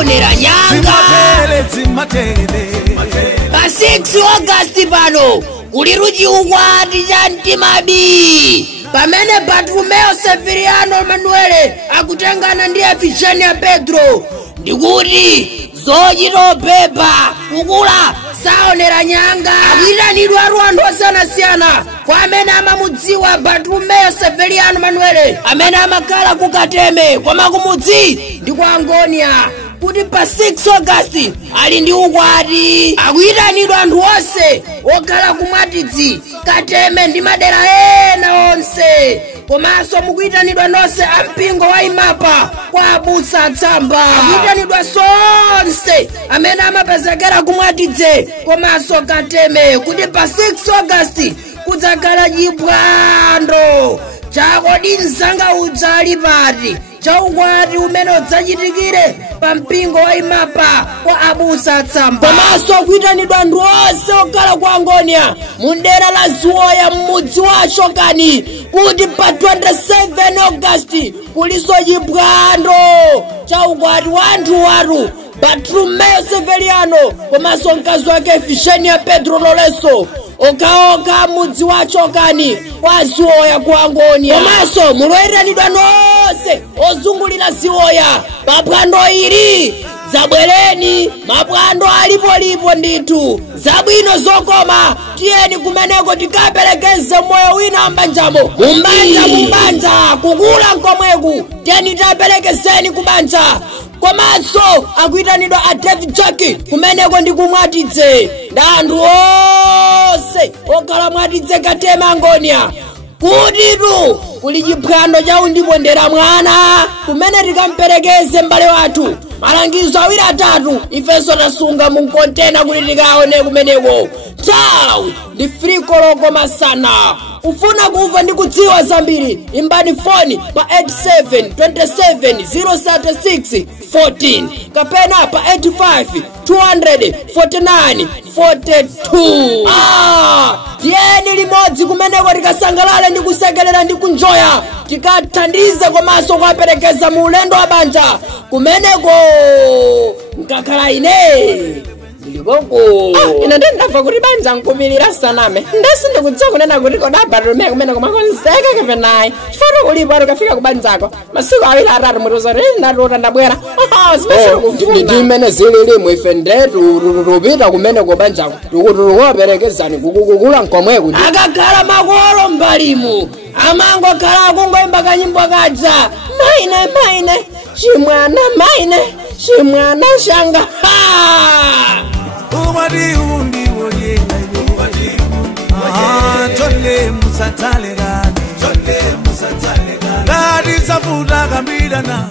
saonera nyanga. Pa 6 August pano kuli ruchiukwati cha Mtimabi pamene Bartolomeo Severiano Emanuele akutengana ndi Efigenia Pedro. Ndikuti zochita beba kukula saonera nyanga. Akuyitanidwa anthu osiyanasiyana kwa amene amamudziwa Bartolomeo Severiano Emanuele amene amakhala ku Kateme koma kumudzi ndi kwa Angonia, kuti pa 6 August ali ndi ukwati. Akuyitanidwa anthu onse okhala kumwatidzi, Kateme ndi madera ena onse. Komanso mukuyitanidwa nonse ampingo wa Imapa kwa abusa atsamba. Akuyitanidwa sonse amene amapezekera kumwatidze komanso Kateme, kuti pa 6 August kudzakhala chibwando chakodi mzanga udza ali pati cha ukwati umene udzachitikire pa mpingo wa Imapa kwa abusa atsamba. Komanso akuyitanidwa anthu onse okhala ku Angonia mu dera la Ziwoya m'mudzi wa Shokani, kuti pa 27 August kuliso chibwando cha ukwati wa anthu watu Bartolomeo Severiano komanso mkazi wake Efigenia Pedro Lorenzo okaoka mudzi wa Shokani kwa Ziwoya ku Angonia. Komanso muloyeranidwa nonse ozungulira Ziwoya pa phwando ili. Zabwereni, mapwando alipo ndithu zabwino zokoma. Tiyeni kumeneko tikaperekeze moyo wina wambanjamo mumbanja kukula nkomweku. Tiyeni taperekezeni kubanja. Komanso akuyitanidwa a David Jackie kumeneko ndi kumwatidze ndi anthu onse okhala mwatidze Kateme Angonia, kutitu kuli chiphwando cha undipondera mwana kumene tikamperekeze m'bale wathu. Malangizo awiri atatu ifenso tasunga mu kontena kuti tikaone kumeneko. Tawi ndi free koloko masana. Ufuna kumva ndi kudziwa zambiri, imbani foni pa 87 27 036 14 kapena pa 85 200 49 42. Tiyeni limodzi kumeneko tikasangalale ndi kusekelera ndi kunjoya, tikathandize komanso kuwaperekeza mu ulendo wa banja kumeneko. Nkakhala ine ndikoko ine ndamva kuti banja nkumilira saname ndesi ndikudziwa kunena kuti koda Bartolomeo kumene kumakonseka kapenayi chifukwa kulipo kafika kubanjako masiku awiri atatu mutozoti ndatota ndabwera. Ndi imene zililimu ife ndetu tupita kumene kubanjako tikuwaperekezani kukula nkomweko. Akakhala makolo mbalimu amangokhala akungoimba kanyimbo kaja maine chimwana chimwana shanga. Umadi undi woye Jole musatale gani Dadi safuda kambidana